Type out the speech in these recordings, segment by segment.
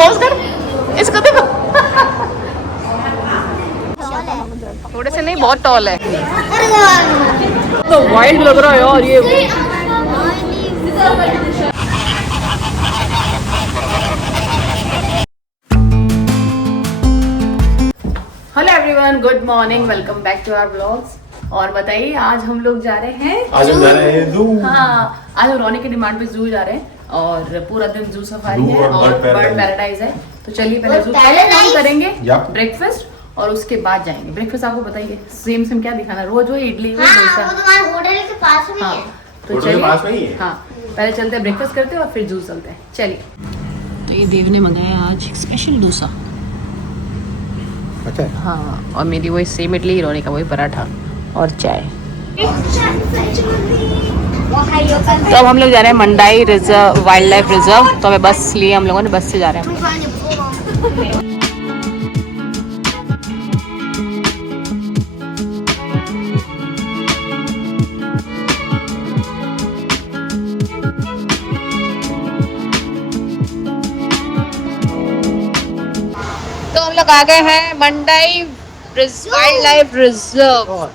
Pause कर, इसको देखो। थोड़े से नहीं, बहुत टॉल है। तो वाइल्ड लग रहा है यार ये। Hello everyone, good morning, welcome back to our vlogs. और बताइए आज हम लोग जा रहे हैं, आज हम जा रहे हैं जू। हाँ, आज हम रोनी के डिमांड पे जू जा रहे हैं और पूरा दिन जू सफारी है और बर्ड पैराडाइज है। तो चलिए पहले जू हम करेंगे ब्रेकफास्ट और उसके बाद जाएंगे। ब्रेकफास्ट आपको बताइए सेम सेम क्या दिखाना, रोज वही इडली वही डोसा। होटल के पास में है। तो चलिए हाँ पहले चलते हैं, ब्रेकफास्ट करते हैं और फिर जू चलते हैं। चलिए। तो ये देव ने मंगाया आज एक स्पेशल डोसा। अच्छा। हाँ, और मेरी वही सेम इडली, रोनी का वही पराठा और चाय। तो अब हम लोग जा रहे हैं मंडाई रिजर्व, वाइल्ड लाइफ रिजर्व। तो हमें बस लिए, हम लोगों ने बस से जा रहे हैं। तो हम लोग आ गए हैं मंडाई वाइल्ड लाइफ रिजर्व।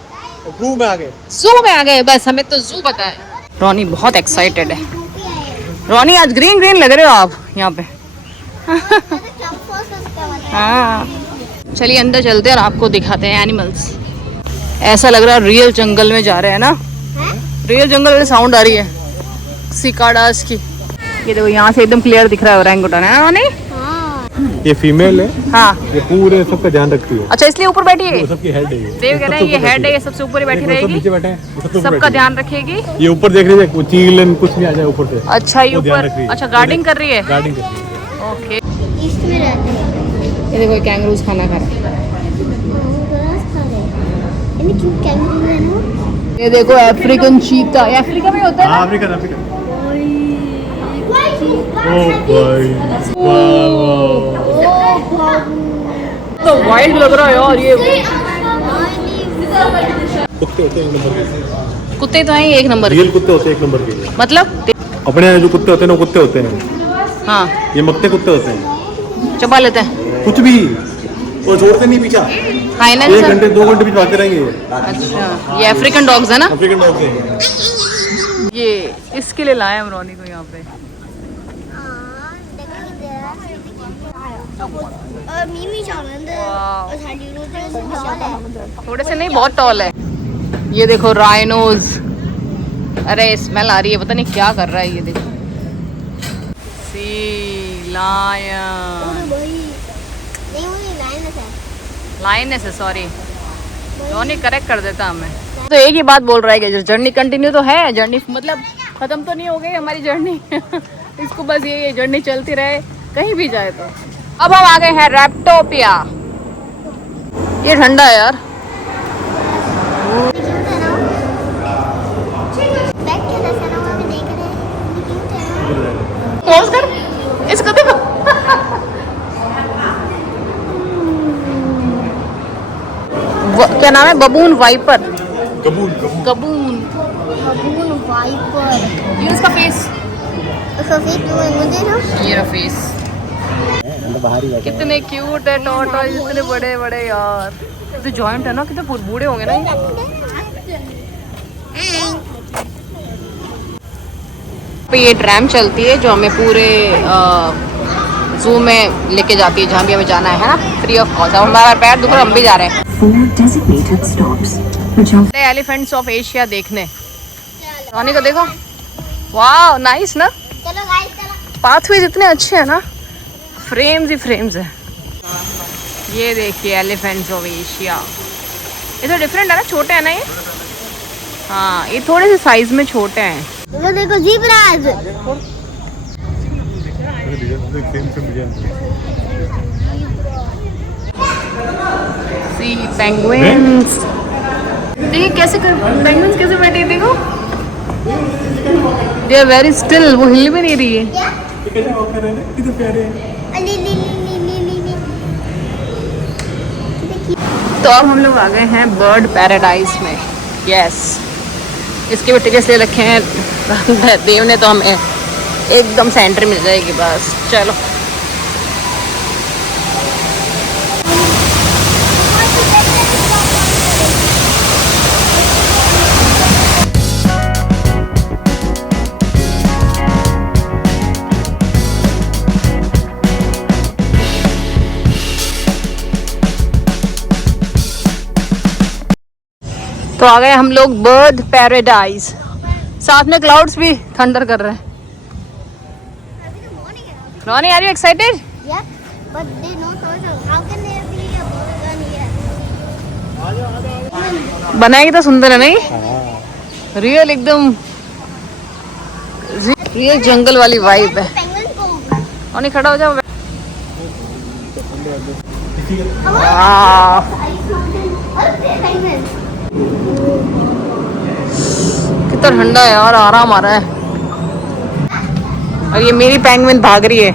जू में आ गए। जू में आ गए, बस हमें तो जू पता है। रोनी बहुत एक्साइटेड है। रोनी आज ग्रीन ग्रीन लग रहे हो आप यहाँ पे। हाँ चलिए अंदर चलते हैं और आपको दिखाते हैं एनिमल्स। ऐसा लग रहा है रियल जंगल में जा रहे हैं ना। रियल जंगल में साउंड आ रही है सिकाडास की। ये देखो यहाँ से एकदम क्लियर दिख रहा है ओरंगुटान, है ना रोनी? ये फीमेल है। हाँ, ये पूरे सबका ध्यान रखती है। अच्छा इसलिए ऊपर बैठी है। वो सबकी हेड है ये। देव कह रहे हैं ये हेड है, ये सबसे ऊपर ही बैठी रहेगी, नीचे बैठे हैं, सबका ध्यान रखेगी। ये ऊपर देख रही है, वो चील कुछ भी आ जाए ऊपर से। अच्छा ये वो ध्यान ऊपर, रख रही है। अच्छा गार्डिंग कर रही है। गार्डिंग कर रही है। ओके। ईस्ट में रहते हैं। ये देखो कैंगरूज खाना खा रहे हैं। ग्रास खा रहे हैं। इन्हें क्यों कैंगरू है ना? ये देखो अफ्रीकन चीता, ये अफ्रीका में होता है ना? Africa Africa. तो वाइल्ड लग रहा है यार ये। कुत्ते होते हैं एक नंबर के। कुत्ते तो हैं एक नंबर के। रियल कुत्ते होते हैं एक नंबर के। मतलब अपने यहाँ जो कुत्ते होते हैं ना, वो कुत्ते होते हैं। हाँ, ये मक्ते कुत्ते होते हैं। चबा लेते हैं कुछ भी वो छोड़ते नहीं पीछा। खाए ना 1 घंटे 2 घंटे पीछे भागते रहेंगे। अच्छा ये अफ्रीकन डॉग्स है ना? अफ्रीकन डॉग है। ये इसके लिए लाए हम रोनी को यहाँ पे। थोड़े से नहीं, बहुत टॉल है। ये देखो राइनोज। अरे स्मेल आ रही है, पता नहीं क्या कर रहा है ये। देखो सी लायन, लायनेस है, सॉरी रोनी करेक्ट कर देता हमें। तो एक ही बात बोल रहा है कि जर्नी कंटिन्यू तो है, जर्नी मतलब खत्म तो नहीं हो गई हमारी जर्नी। इसको बस ये जर्नी चलती रहे कहीं भी जाए तो। अब हम आ गए हैं रैप्टोपिया। ये ठंडा है यार। पॉज कर, इसको देखो। क्या नाम है? Baboon viper. कबूल कबून वाइपर। ये उसका फेस, मुझे ये रहा फेस। कितने क्यूट है टॉर्टोइस, इतने बड़े बड़े यार। तो जॉइंट है ना, कितने बूढ़े होंगे ना ये। ट्रैम चलती है जो हमें पूरे जू में लेके जाती है जहाँ भी हमें जाना है ना, फ्री ऑफ कॉस्ट। अब हमारा पैर दुख रहा, हम भी जा रहे हैं एलिफेंट्स ऑफ एशिया देखने। रोनी को देखो, वाह नाइस ना। चलो गाइस चलो। पाथवेज इतने अच्छे हैं ना, फ्रेम्स ही फ्रेम्स है। ये देखिए एलिफेंट्स ऑफ एशिया। ये तो डिफरेंट है ना, छोटे हैं ना ये। हाँ ये थोड़े से साइज में छोटे हैं। वो देखो ज़ीब्रास। सी पेंगुइन्स। देखिए कैसे पेंगुइन्स कैसे बैठे हैं, देखो दे आर वेरी स्टिल, वो हिल भी नहीं रही है। तो अब हम लोग आ गए हैं बर्ड पैराडाइज में। यस, इसके भी टिकट्स ले रखे हैं देव ने, तो हमें एकदम सेंटर मिल जाएगी बस। चलो तो आ गए हम लोग बर्ड पैराडाइज, साथ में क्लाउड्स भी थंडर कर रहे हैं। Ronnie, are you excited? Yeah, but they don't also. How can there be a bird on here? बनाएगी तो सुंदर है नहीं? रियल एकदम रियल जंगल वाली वाइब है। Penguin को. रोनी खड़ा हो जाओ। वाह, Penguin. कितना ठंडा है यार, आराम आ रहा है। और ये मेरी पेंगुइन भाग रही है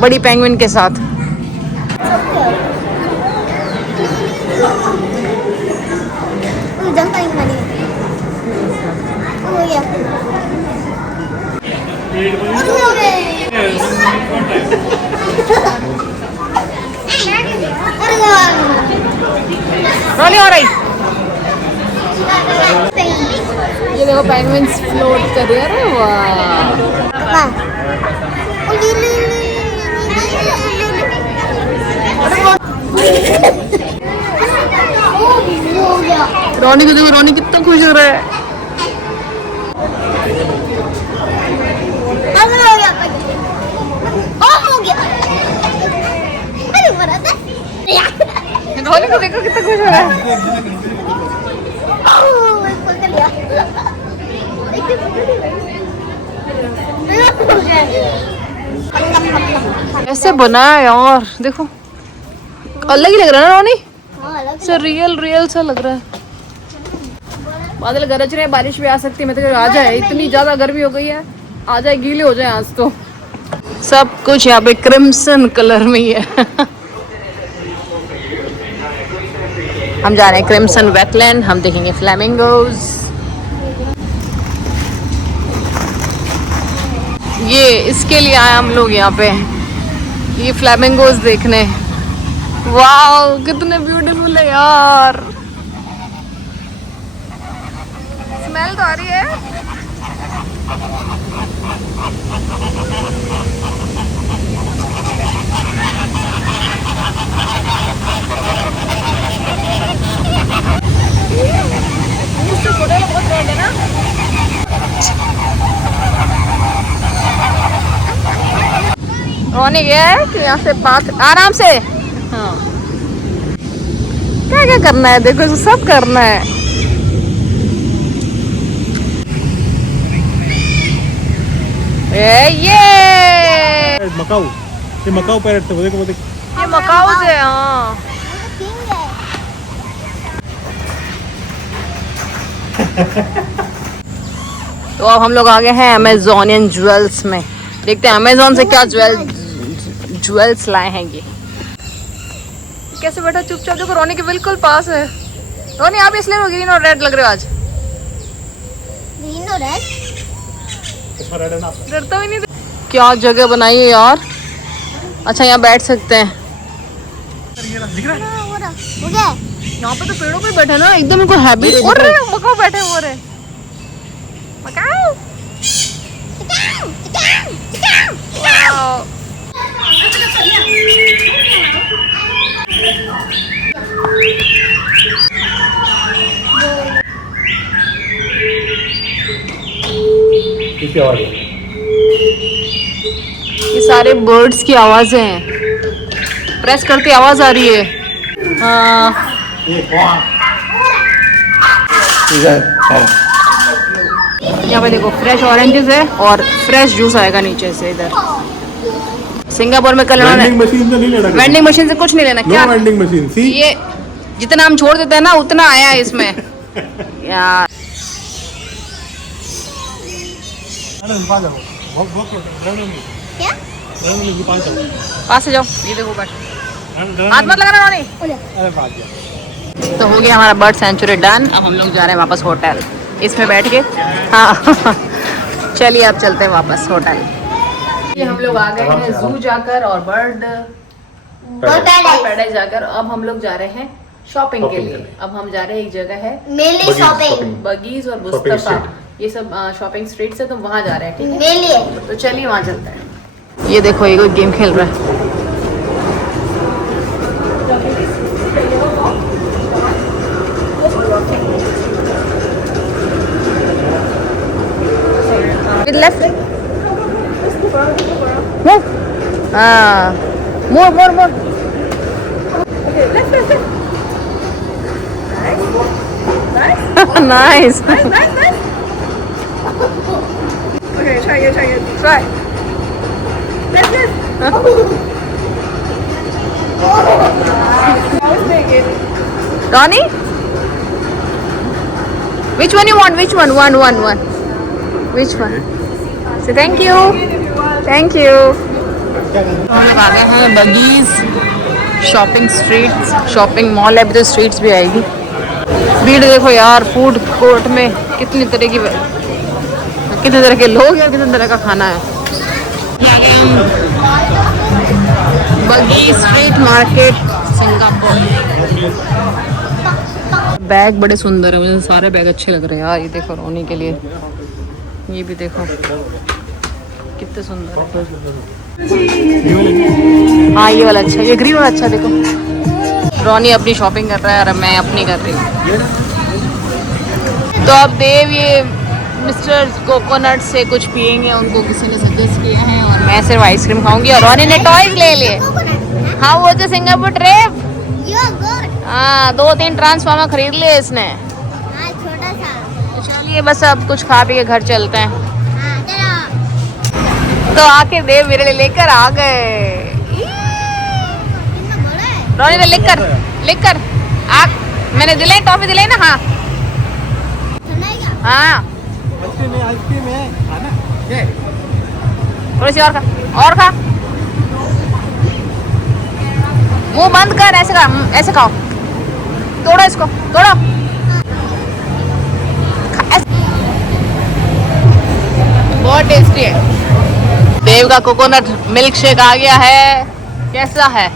बड़ी पेंगुइन के साथ। Jump penguin. Oh yeah. रोनी हो रही। ये देखो पेंगुइन्स फ्लोट कर रहे हैं। अरे वाह, रोनी को देखो, रोनी कितना खुश हो रहा है। रोनी को देखो कितना खुश हो रहा है। ऐसे बना है यार, देखो अलग ही लग रहा है ना रोनी, से रियल सा लग रहा है। बादल गरज रहे हैं, बारिश भी आ सकती है। मतलब आ जाए, इतनी ज्यादा गर्मी हो गई है, आ जाए गीले हो जाए आज तो। सब कुछ यहाँ पे क्रिम्सन कलर में ही है। हम जा रहे हैं क्रिम्सन वेटलैंड, हम देखेंगे फ्लैमिंगोज। ये इसके लिए आए हम लोग यहाँ पे, ये फ्लैमिंगोज देखने। वाओ कितने ब्यूटीफुल है यार। स्मेल तो आ रही है। रोनी गया है कि यहाँ से बात आराम से। हाँ, क्या क्या करना है, देखो सब करना है। ये मकाऊ, ये मकाऊ पैरेट थे, वो देखो वो देखो। ये मकाऊ से। हाँ, तो अब हम लोग आ गए हैं अमेजोनियन ज्वेल्स में। देखते हैं अमेजोन से क्या ज्वेल्स लाए हैं। ये कैसे बैठा चुपचाप, देखो रोनी के बिल्कुल पास है। रोनी आप इसलिए ग्रीन और रेड लग रहे हो आज। ग्रीन और रेड? डरता भी नहीं। क्या जगह बनाई है यार। अच्छा यहाँ बैठ सकते हैं। यहाँ पे तो पेड़ों पे बैठे ना, एकदम इनको हैबिट। और मकाऊ बैठे हो रहे। मकाऊ वाओ। किसकी आवाज है? ये सारे बर्ड्स की आवाजें हैं, प्रेस करती आवाज आ रही है। हाँ, यहाँ पे देखो फ्रेश ऑरेंजेस है और फ्रेश जूस आएगा नीचे से। इधर सिंगापुर में कल वेंडिंग मशीन से नहीं लेना। वेंडिंग मशीन से कुछ नहीं लेना। क्या वेंडिंग मशीन? सी ये जितना हम छोड़ देते हैं ना उतना आया है इसमें यार। क्या? पास से जाओ, ये देखो बट हाथ मत लगाना रोनी। तो हो गया हमारा बर्ड सेंचुरी डन। अब हम लोग जा रहे हैं वापस होटल, इसमें बैठ के। हाँ चलिए अब चलते हैं वापस होटल। ये हम लोग आ गए हैं जू जाकर और बर्ड पैराडाइज जाकर। अब हम लोग जा रहे हैं शॉपिंग के लिए। अब हम जा रहे हैं, एक जगह है मेनली शॉपिंग, बगीज और मुस्तफा, ये सब शॉपिंग स्ट्रीट्स है, तो वहाँ जा रहे हैं। ठीक है, मेनली तो चलिए वहाँ चलते हैं। ये देखो ये कोई गेम खेल रहा है। With left. Move. More. Okay, left. Nice. Nice. Okay, try again. Try. Left. Ronnie? Which one you want? Which one? One. Which one? So thank you. हम लोग आ गए हैं buggies shopping streets, shopping mall है, अभी तो streets भी आएगी। भीड़ देखो यार, फूड कोर्ट में कितने तरह के लोग हैं, कितने तरह का खाना है। आ गए हम buggies street market Singapore. Bag बड़े सुंदर है, मुझे सारे बैग अच्छे लग रहे हैं यार। ये देखो रोनी के लिए, ये भी देखो कितने सुंदर है। हाँ ये वाला अच्छा, ये ग्रीन वाला अच्छा। देखो रोनी अपनी शॉपिंग कर रहा है और मैं अपनी कर रही हूँ। तो अब देव ये मिस्टर कोकोनट से कुछ पियेंगे, उनको किसी ने सजेस्ट किया है, और मैं सिर्फ आइसक्रीम खाऊंगी। और रोनी ने टॉयज ले लिए। हाँ वो जो सिंगापुर ट्रिप, हाँ 2-3 ट्रांसफार्मर खरीद लिए इसने। छोटा सा। तो चलिए बस अब कुछ खा पी के घर चलते हैं। तो आके देव मेरे लिए लेकर आ गए। रोनी ने लिख कर मैंने दिलाई, टॉफी दिलाई ना। हाँ आइसक्रीम है खाना। थोड़ी सी और खा। मुंह बंद कर, ऐसे खाओ। तोड़ो इसको, तोड़ो। बहुत टेस्टी है। देव का कोकोनट मिल्क शेक आ गया है। कैसा है?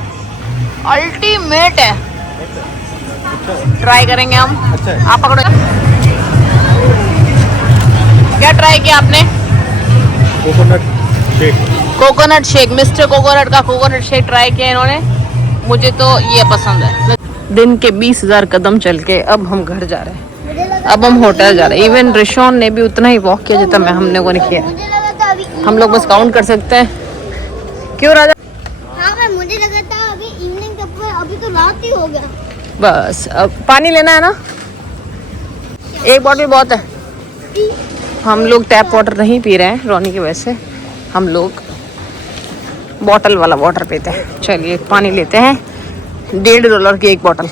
अल्टीमेट है। ट्राई करेंगे हम। अच्छा है। आप पकड़ो। क्या ट्राई किया आपने? Coconut shake. मिस्टर कोकोनट का कोकोनट शेक ट्राई किया इन्होंने। मुझे तो ये पसंद है। दिन के 20,000 कदम चल के अब हम घर जा रहे हैं। अब हम होटल जा रहे हैं। इवन रिशॉन ने भी उतना ही वॉक किया जितना हमने को नहीं किया। हम लोग बस काउंट कर सकते हैं। क्यों राजा? हाँ मुझे लगा था अभी इवनिंग तक, अभी तो रात ही हो गया। बस अब पानी लेना है ना, एक बॉटल बहुत है। हम लोग टैप वाटर नहीं पी रहे हैं रोनी की वजह से, हम लोग बॉटल वाला वाटर पीते हैं। चलिए पानी लेते हैं, $1.5 की एक बॉटल।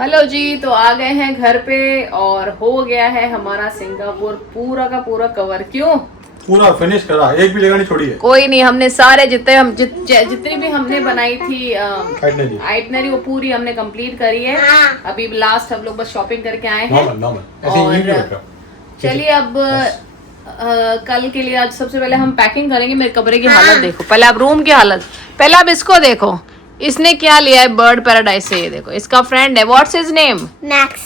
हेलो जी, तो आ गए हैं घर पे और हो गया है हमारा सिंगापुर पूरा का पूरा कवर। क्यों? पूरा फिनिश करा, एक भी जगह नहीं छोड़ी है। कोई नहीं, हमने सारे जितनी भी हमने बनाई थी आइटनरी वो पूरी हमने कंप्लीट करी है। अभी लास्ट हम लोग बस शॉपिंग करके आए हैं। और चलिए अब कल के लिए आज सबसे पहले हम पैकिंग करेंगे। मेरे कमरे की हालत देखो, पहले आप रूम की हालत, पहले आप इसको देखो। इसने क्या लिया है? बर्ड पैराडाइज से। ये देखो इसका फ्रेंड है, व्हाट्स हिज नेम? मैक्स।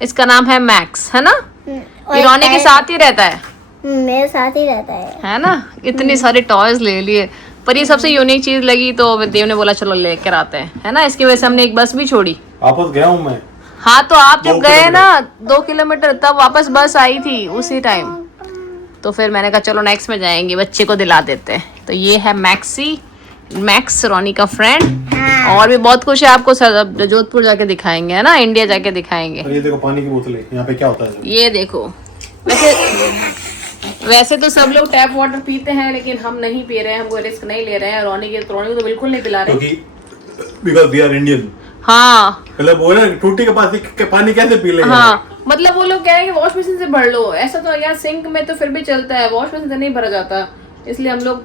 इसका नाम है मैक्स, है ना? रोनी के साथ ही रहता है, मेरे साथ ही रहता है ना? इतनी सारी टॉयज ले लिए, पर ये सबसे यूनिक चीज लगी तो देव ने बोला चलो लेकर आते हैं, है ना? इसकी वजह से हमने एक बस भी छोड़ी। वापस गया हूँ मैं। हाँ तो आप जब गए ना 2 किलोमीटर, तब वापस बस आई थी उसी टाइम। तो फिर मैंने कहा चलो नेक्स्ट में जाएंगे, बच्चे को दिला देते हैं। तो ये है मैक्स, रोनी का फ्रेंड। और भी बहुत कुछ है, आपको जोधपुर जाके दिखाएंगे, है ना? इंडिया जाके दिखाएंगे। ये देखो पानी की बोतलें, यहाँ पे क्या होता है? ये देखो, वैसे तो सब लोग टैप वाटर पीते हैं, लेकिन हम नहीं पी रहे हैं, हम कोई रिस्क नहीं ले रहे हैं। रोनी को तो बिल्कुल नहीं पिला रहे, बिकॉज़ वी आर इंडियन। हाँ मतलब वो ना टूटी के पास पानी कैसे पी लेंगे? हाँ मतलब वो लोग कह रहे हैं कि वॉश मशीन से भर लो। ऐसा तो यार सिंक में तो फिर भी चलता है, वॉश मशीन से नहीं भरा जाता। इसलिए हम लोग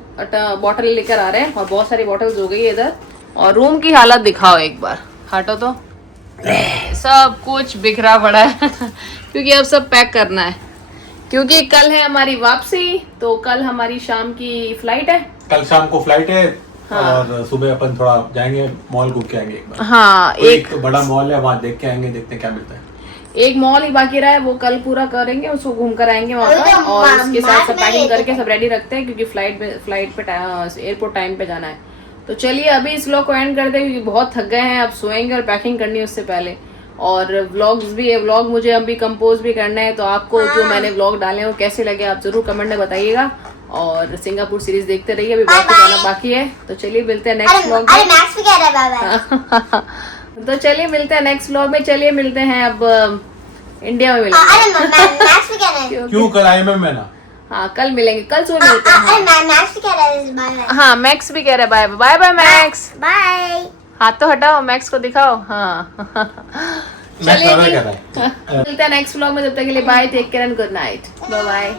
बॉटल लेकर आ रहे हैं और बहुत सारी बॉटल्स हो गई है इधर। और रूम की हालत दिखाओ एक बार, हटो तो। सब कुछ बिखरा पड़ा है क्योंकि अब सब पैक करना है, क्योंकि कल है हमारी वापसी। तो कल हमारी शाम की फ्लाइट है, कल शाम को फ्लाइट है। हाँ। और सुबह अपन थोड़ा जाएंगे मॉल, घूम के आएंगे एक बार। हाँ एक तो बड़ा मॉल है, वहाँ देख के आएंगे, देखते हैं क्या मिलता है। एक मॉल ही बाकी रहा है, वो कल पूरा करेंगे, उसको घूम कर आएंगे वहाँ पर। और उसके साथ सब पैकिंग करके सब रेडी रखते हैं, क्योंकि फ्लाइट पे एयरपोर्ट टाइम पे जाना है। तो चलिए अभी इस व्लॉग को एंड करते हैं, क्योंकि बहुत थक गए हैं, अब सोएंगे और पैकिंग करनी है उससे पहले। और व्लॉग्स भी है, व्लॉग मुझे अभी कंपोज भी करना है, तो आपको जो मैंने व्लॉग डाले हैं वो कैसे लगे आप जरूर कमेंट में बताइएगा। और सिंगापुर सीरीज देखते रहिए, अभी बहुत कुछ आना बाकी है। तो चलिए मिलते हैं नेक्स्ट व्लॉग में। मैक्स भी कह रहा है बाय बाय। तो चलिए मिलते हैं नेक्स्ट व्लॉग में। चलिए मिलते हैं अब इंडिया में मिलेंगे। मैक्स भी कह रहा है। क्यों कल IMM है ना? हाँ कल मिलेंगे, कल सुबह मिलते हैं। मैक्स भी कह रहा है बाय बाय। हाँ मैक्स भी कह रहा है bye bye. Bye Max. Bye. हाथ तो हटाओ, मैक्स को दिखाओ। हाँ मैं चलिए सारा जी। कह रहा है। मिलते हैं नेक्स्ट व्लॉग में, तब तक के लिए bye, take care and good night, bye bye.